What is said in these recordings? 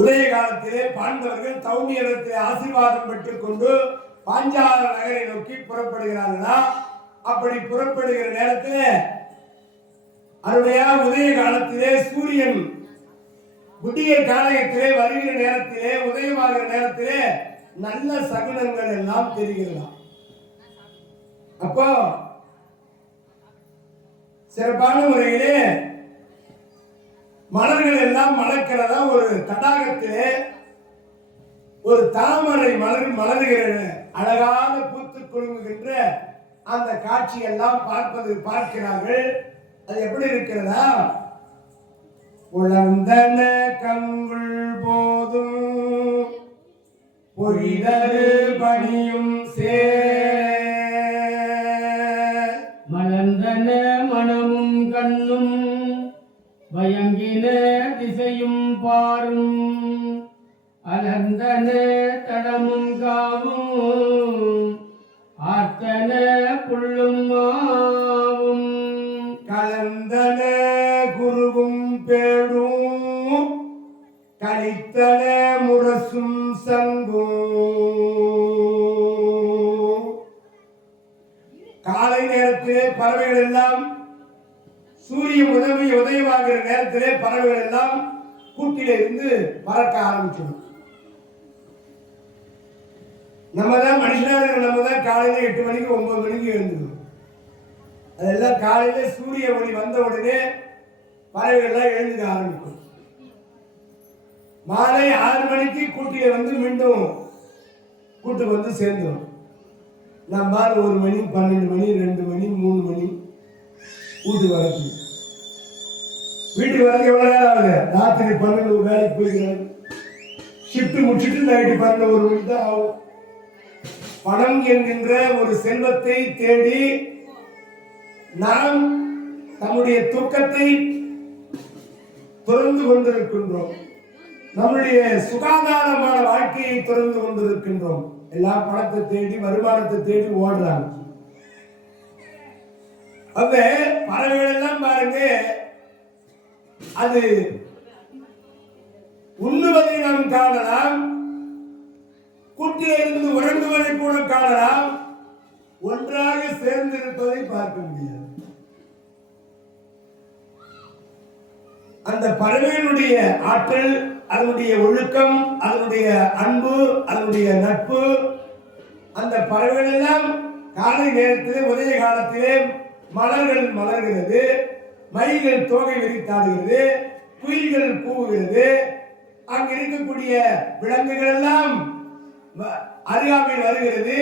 உதய காலத்திலே பாண்டவர்கள் தௌமியரிடத்திலே ஆசீர்வாதம் பெற்றுக் கொண்டு பாஞ்சால நகரை நோக்கி புறப்படுகிறார்களா? அப்படி புறப்படுகிற நேரத்திலே அருமையா உதய காலத்திலே சூரியன் புதிய காலத்திலே வருகிற நேரத்திலே உதயமாகிற நேரத்திலே நல்ல சகுனங்கள் எல்லாம் தெரிகிறதா. அப்போ சிறப்பான முறையிலே மலர்கள் எல்லாம் மலக்கிறதா. ஒரு தடாகத்திலே ஒரு தாமரை மலருகிற அழகான பூத்து குலுங்குகின்ற அந்த காட்சி எல்லாம் பார்க்கிறார்கள். அது எப்படி இருக்கிறதா? உழந்தன கங்குள் போதும் பொழிதரு பணியும் மலர்ந்தன மனமும் கண்ணும் பயங்கின திசையும் பாரும் அலர்ந்தன தடமும் காவும் ஆர்த்தன புள்ளும் மாவும் கலந்தன குருவும் பேடும் கழித்தன முரசும் சங்கும். காலை நேரத்திலே பறவைகள் எல்லாம் சூரிய உதயமாகிற நேரத்திலே பறவைகள் எல்லாம் கூட்டில இருந்து பறக்க ஆரம்பிச்சிடும். நம்ம தான் மனுஷனாக நம்ம தான் காலையில 8 மணிக்கு 9 மணிக்கு எழுந்துடும். அதெல்லாம் காலையில சூரிய ஒளி வந்த உடனே பறவைகள் எல்லாம் எழுந்துக்க ஆரம்பிக்கும். மாலை 6 மணிக்கு கூட்டில வந்து மீண்டும் கூட்டுக்கு வந்து சேர்ந்துடும். நம்ம 1 மணி 12 மணி 2 மணி 3 மணி வீட்டுக்கு வரது. வீட்டுக்கு வரது எவ்வளவு நேரம் ஆகுது? ராத்திரி 12 வேலைக்கு போய்க்கிறாங்க. ஷிஃப்ட் முடிச்சுட்டு நைட்டு 11 மணிக்கு தான் ஆகும். பணம் என்கின்ற ஒரு செல்வத்தை தேடி நாம் நம்முடைய தூக்கத்தை துறந்து கொண்டிருக்கின்றோம். நம்முடைய சுகாதாரமான வாழ்க்கையை துறந்து கொண்டிருக்கின்றோம். எல்லாம் பணத்தை தேடி வருமானத்தை தேடி ஓடுறாங்க. அப்ப பறவைகள் எல்லாம் பாருங்க, அது உண்ணுவதை நாம் காணலாம், கூட்டிலிருந்து உறங்குவதை கூட காணலாம், ஒன்றாக சேர்ந்திருப்பதை பார்க்க முடியாது. அந்த பறவையினுடைய ஆற்றல், அதனுடைய ஒழுக்கம், அதனுடைய அன்பு, அதனுடைய நட்பு, அந்த பறவைகள் எல்லாம் காலை நேரத்திலே உதய காலத்திலே மலர்கள் மலர்கிறது, மயில்கள் தோகை விரித்தாடுகிறது, குயில்கள் கூவுகிறது, அங்கு இருக்கக்கூடிய விலங்குகள் எல்லாம் அருகாமையில் வருகிறது,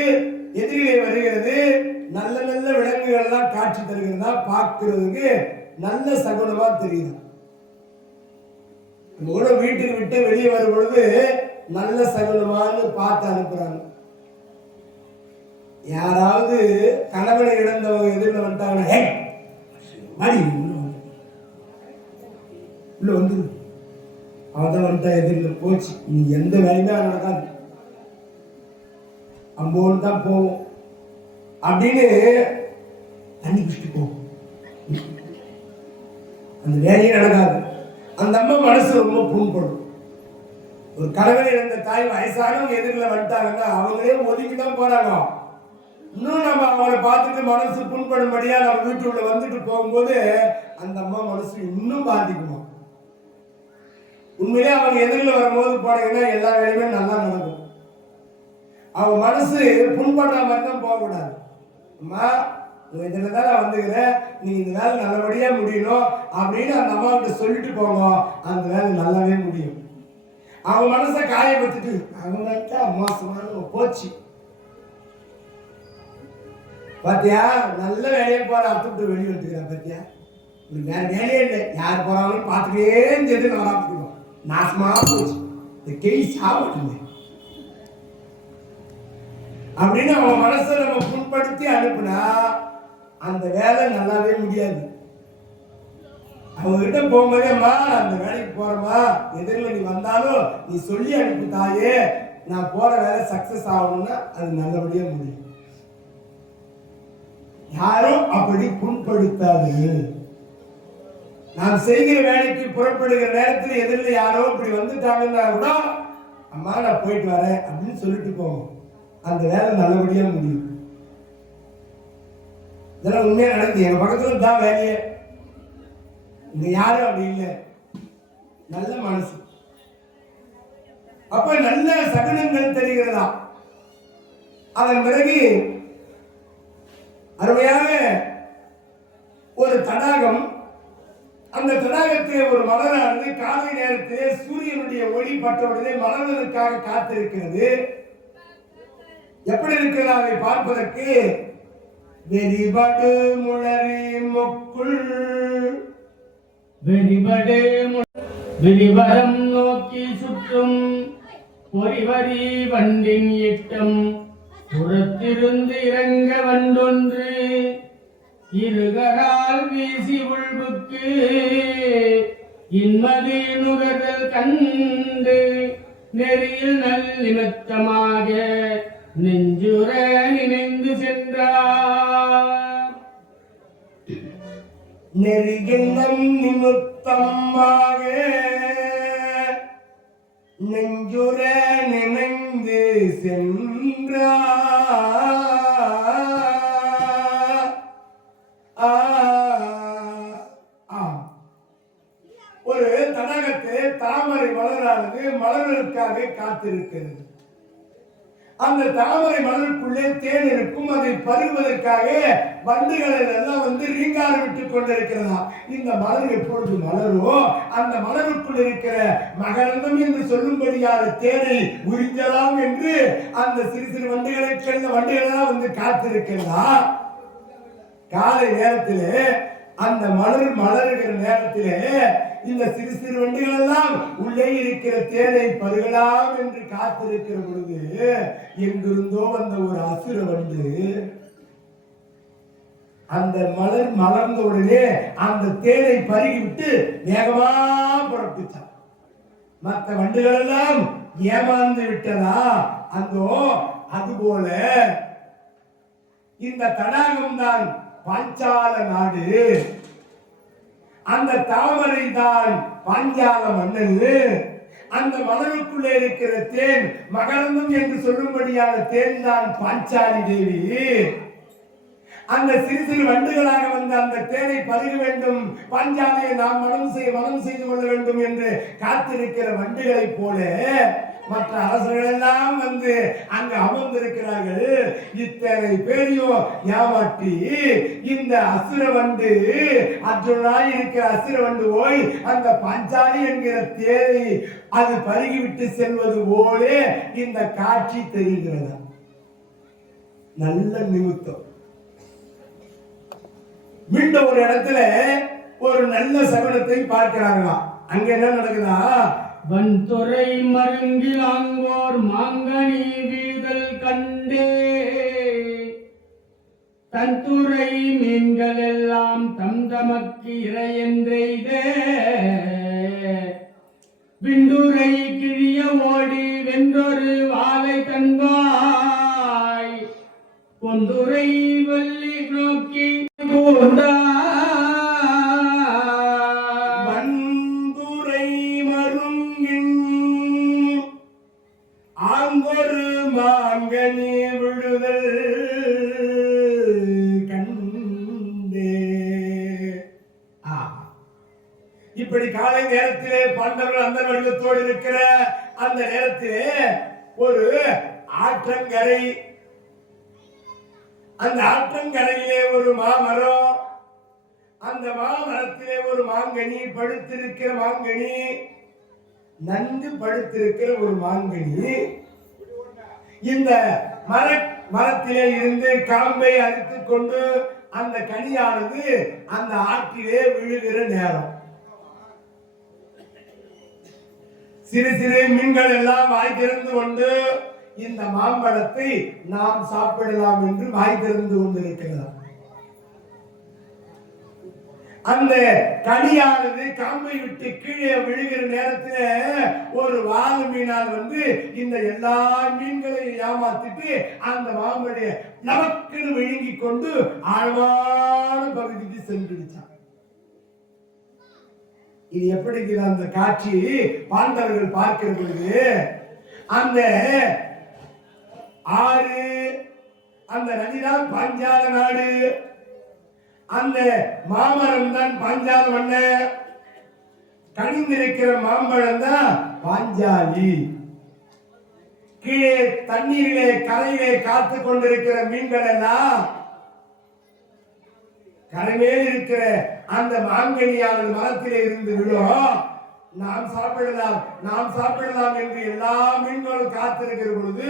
எதிரிலே வருகிறது. நல்ல நல்ல விலங்குகள் எல்லாம் காட்சி தருகிறதா, பார்க்கிறதுக்கு நல்ல சகுனமா தெரியுது. கூட வீட்டுக்கு விட்டு வெளியே வரும் பொழுது நல்ல சகுனமானு பார்த்து அனுப்புறாங்க. யாராவது கணவனை இழந்தவங்க எதிரில் வந்துட்டாங்கன்னா உள்ள வந்து அவதான் வந்துட்டா எதிரில் போச்சு, நீ எந்த வேலையுமே நடக்காது, அம்போன்னு தான் போவோம் அப்படின்னு தண்ணி குடிச்சிட்டு போவோம். அந்த வேலையே நடக்காது. அந்த அம்மா மனசு ரொம்ப புண்படும். ஒரு கணவனை இழந்த தாய் வயசானவங்க எதிரில் வந்துட்டாங்கன்னா அவங்களே ஒதுக்கி தான் போறாங்க. இன்னும் நம்ம அவங்களை பார்த்துட்டு மனசு புண்படும்படியா நம்ம வீட்டுக்குள்ள வந்துட்டு போகும்போது அந்த அம்மா மனசு இன்னும் பாதிக்குமா. உண்மையிலே அவங்க எதிரில் வரும்போது போனீங்கன்னா எல்லா வேலையுமே நல்லா நடக்கும். அவங்க மனசு புண்படுற மாதிரி தான் போகக்கூடாது. அம்மா இதுல தான் நான் வந்துக்கிறேன், நீ இந்த வேலை நல்லபடியா முடியணும் அப்படின்னு அந்த அம்மா கிட்ட சொல்லிட்டு போங்க, அந்த வேலை நல்லாவே முடியும். அவங்க மனசை காயப்பட்டுட்டு அவங்க மோசமான போச்சு பாத்தியா, நல்ல வேலையை போற அத்துட்டு வெளியே வந்துக்கிறேன் பாத்தியா, வேற வேலையே இல்லை, யார் போறாங்கன்னு பார்த்துட்டே தெரிஞ்சு நல்லா போடுவோம், நாசமா போச்சு, இந்த கெய் சாப்பிட்டு அப்படின்னு அவன் மனசை நம்ம புண்படுத்தி அனுப்புனா அந்த வேலை நல்லாவே முடியாது. அவங்க கிட்ட போகும்போதே அம்மா அந்த வேலைக்கு போறமா, எதிரில் நீ வந்தாலும் நீ சொல்லி அனுப்பு தாயே, நான் போற வேலை சக்சஸ் ஆகணும்னா அது நல்லபடியா முடியும். யாரும் அப்படி புண்படுத்தாது. நான் செய்கிற வேலைக்கு புறப்படுகிற நேரத்தில் எதிரில் யாரோ இப்படி வந்துட்டாங்கன்னா கூட அம்மா நான் போயிட்டு வரேன் அப்படின்னு சொல்லிட்டு போவோம். அந்த வேலை நல்லபடியா முடியும். இதெல்லாம் உண்மையா நடக்குது. எங்க பக்கத்துல தான் வேலையே. இங்க யாரும் அப்படி இல்லை. நல்ல மனசு. அப்ப நல்ல சகுனங்கள் தெரிகிறதா. அதன் பிறகு அருமையாக ஒரு தடாகம், அந்த தடாகத்திலே ஒரு மலரானது காலை நேரத்திலே சூரியனுடைய ஒளி பட்டவுடனே மலர்வதற்காக காத்திருக்கிறது. எப்படி இருக்கிறது அதை பார்ப்பதற்கு? வெறிபடு முளரி மொக்குள் விரிவரம் நோக்கி சுற்றும் பொறிவரி வண்டின் இட்டம் புறத்திருந்து இறங்க வண்டொன்று இருகரால் வீசி உள்புக்கு இன்மதி நுகர்தல் கண்டு நெறியில் நல்லிமத்தமாக நெஞ்சுர நினைந்து சென்றார். நெறிகின்னம் நிமித்தமாக நெஞ்சுர நினைந்து சென்றார். ஒரு தடாகத்தை தாமரை மலரானது மலர்களுக்காக காத்திருக்கிறது. அந்த தாமரை மலருக்குள்ளே தேன் இருக்கும். அதை பருகுவதற்காக வண்டுகளை எல்லாம் வந்து ரீங்காரம் விட்டுக் கொண்டிருக்கிறதா. இந்த மலர் எப்பொழுது மலரோ அந்த மலருக்குள் இருக்கிற மகரந்தம் என்று சொல்லும்படியான தேனை உறிஞ்சலாம் என்று அந்த சிறு சிறு வண்டுகளை சேர்ந்த வண்டுகளெல்லாம் வந்து காத்திருக்கிறதா. காலை நேரத்திலே அந்த மலருகிற நேரத்திலே இந்த சிறு சிறு வண்டிகள் எல்லாம் உள்ளே இருக்கிற தேனை பருகலாம் என்று காத்திருக்கிற பொழுது எங்கிருந்தோ வந்த ஒரு அசுர வண்டு அந்த மலர்ந்த உடனே அந்த தேனை பருகிவிட்டு வேகமா புறப்பட்டுச்சான். மற்ற வண்டுகள் எல்லாம் ஏமாந்து விட்டதா. அந்தோ அதுபோல இந்த தடாகம் தான் பாஞ்சால நாடு. அந்த தாமரை தான் பாஞ்சால மன்னன். அந்த மலருக்குள்ளே இருக்கிற தேன் மகரந்தம் என்று சொல்லும்படியான தேன் தான் பாஞ்சாலி தேவி. அந்த சிறு சிறு வண்டுகளாக வந்து அந்த தேனை பருக வேண்டும், பாஞ்சாலியை நாம் மனம் செய்து கொள்ள வேண்டும் என்று காத்திருக்கிற வண்டுகளை போல மற்ற அரசர்கள் எல்லாம் வந்து அங்கு அமர்ந்திருக்கிறார்கள். இத்தனை பேரையும் ஏமாற்றி இந்த அசுர வண்டு அர்ஜுனாய் இருக்கிற அசுர வண்டு போய் அந்த பாஞ்சாலி என்கிற தேரை அது பருகிவிட்டு செல்வது போல இந்த காட்சி தெரிகிறது. நல்ல நிமித்தம். மீண்டும் ஒரு இடத்துல ஒரு நல்ல சகுனத்தை பார்க்கிறாங்களாம். அங்க என்ன நடக்குதா? வன்துறை மருங்கில் அங்கோர் மாங்கனி வீதல் கண்டே தன்துறை மீன்கள் எல்லாம் தம் தமக்கு இறையென்றெய்த விண்டுரை கிழிய ஓடி வென்றொரு வாழை தன்வாய் கொண்டுரை வள்ளி நோக்கி வன்துறை மருங்கின் ஆங்கொரு மாங்கனி விழுதல் கண்டே. இப்படி காலை நேரத்திலே பாண்டவர்கள் அந்த வடிவத்தோடு இருக்கிற அந்த நேரத்திலே ஒரு ஆற்றங்கரை, அந்த ஆற்றங்கரையிலே ஒரு மாமரம், அந்த மாமரத்திலே ஒரு மாங்கனி படுத்திருக்கிற மாங்கனி, நன்கு படுத்திருக்கிற ஒரு மாங்கனி. இந்த மரத்திலே இருந்து காம்பை அறுத்துக் கொண்டு அந்த கனியானது அந்த ஆற்றிலே விழுகிற நேரம் சிறு சிறு மீன்கள் எல்லாம் வாய் திறந்து கொண்டு இந்த மாம்பழத்தை நாம் சாப்பிடலாம் என்று வாய் திறந்து கொண்டிருக்கிறார். அந்த கனியானது காம்பை விட்டு கீழே விழுகிற நேரத்தில் ஒரு வாழ மீனால் வந்து இந்த எல்லா மீன்களையும் ஏமாத்திட்டு அந்த மாம்பழைய நமக்குன்னு விழுங்கி கொண்டு ஆழ்வான பகுதிக்கு சென்றுடுச்சான். இது எப்படி இருக்குது அந்த காட்சி பாண்டவர்கள் பார்க்கிற பொழுது அந்த ஆறு அந்த நதிதான் பாஞ்சால நாடு, அந்த மாமரம் தான் பாஞ்சால மண்ண, கனிந்திருக்கிற மாம்பழம் தான் பாஞ்சாலி. கீழே தண்ணீரிலே கரையிலே காத்து கொண்டிருக்கிற மீன்கள் எல்லாம் கரைமேல் இருக்கிற அந்த மாங்கனியானது மரத்திலே இருந்து விழும். நாம் சாப்பிடலாம் என்று எல்லா மீன்களும் காத்திருக்கிற பொழுது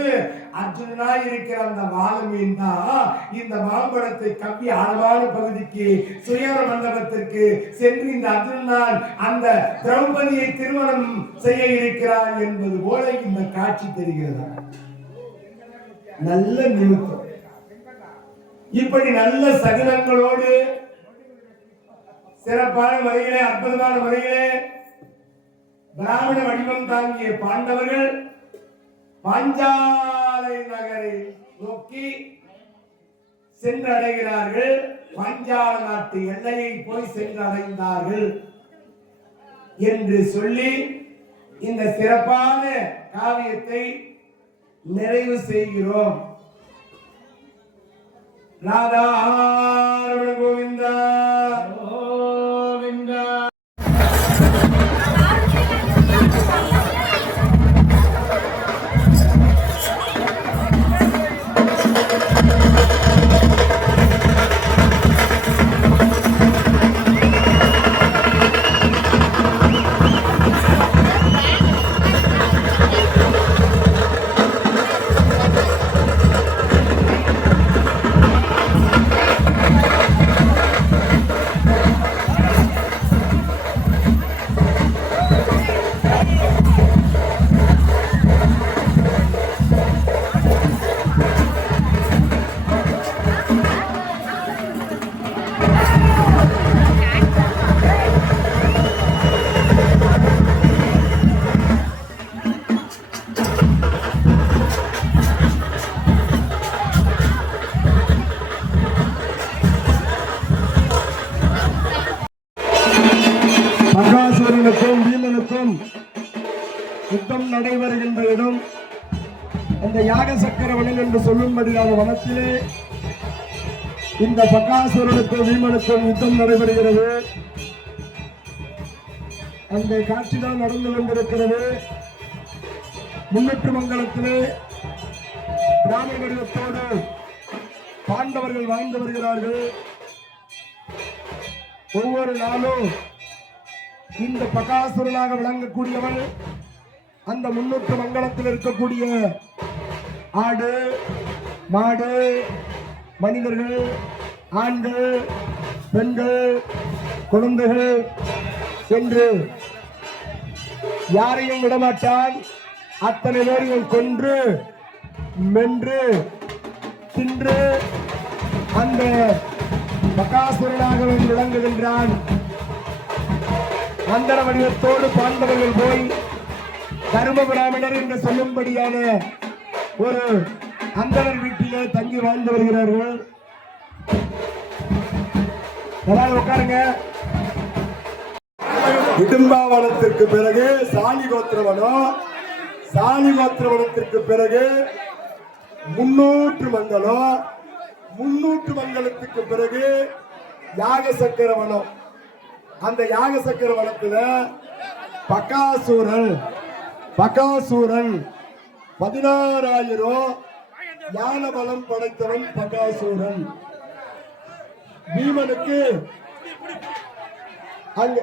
அர்ஜுனனாய் இருக்கிற அந்த வாழ மீன் தான் இந்த மாம்பழத்தை கப்பி ஆழமான பகுதிக்கு சுயவர மண்டபத்திற்கு சென்று இந்த அர்ஜுனன் அந்த திரௌபதியை திருமணம் செய்ய இருக்கிறான் என்பது போல இந்த காட்சி தெரிகிறது. நல்ல நிமித்தம் இப்படி நல்ல சகுனங்களோடு சிறப்பான முறையிலே அற்புதமான முறையிலே பிராமண வடிவம் தாங்கிய பாண்டவர்கள் பாஞ்சாலை நகரை நோக்கி சென்றடைகிறார்கள். பாஞ்சால நாட்டு எல்லையை போய் சென்றடைந்தார்கள் என்று சொல்லி இந்த சிறப்பான காவியத்தை நிறைவு செய்கிறோம். ராதா கோவிந்தா கோவிந்தா. பகாசுரனுக்கும் பீமனுக்கும் யுத்தம் நடைபெறுகின்ற இடம் அந்த யாக சக்கரவனம் என்று சொல்லும்படியான வனத்திலே இந்த பகாசுரனுக்கும் பீமனுக்கும் யுத்தம் நடைபெறுகிறது. அந்த காட்சி தான் நடந்து கொண்டிருக்கிறது. முன்னேற்று மங்கலத்திலே பிராமண வடிவத்தோடு பாண்டவர்கள் வாழ்ந்து வருகிறார்கள். ஒவ்வொரு நாளும் இந்த பகாசுரனாக விளங்கக்கூடியவன் அந்த முன்னூற்று மங்கலத்தில் இருக்கக்கூடிய ஆடு மாடு மனிதர்கள் ஆண்கள் பெண்கள் குழந்தைகள் என்று யாரையும் விடமாட்டான். அத்தனை பேரையும் கொன்று மென்று தின்று அந்த பகாசுரனாக விளங்குகின்றான். அந்தர வடிவத்தோடு பாண்டவர்கள் போய் தர்ம பிராமணர் என்று சொல்லும்படியான ஒரு அந்தனர் வீட்டிலே தங்கி வாழ்ந்து வருகிறார்கள். எல்லாரும் உட்காருங்க. இடும்பாவனத்திற்கு பிறகு சாலி கோத்திரவனம், சாலி கோத்திரவனத்திற்கு பிறகு முன்னூற்று மங்கலம், முன்னூற்று மங்கலத்துக்கு பிறகு யாக சக்கரவனம். அந்த யாக சக்கரவனத்துல பகாசூரன் 16,000 யான பலம் படைத்தவன் பகாசூரன். பீமனுக்கு அங்க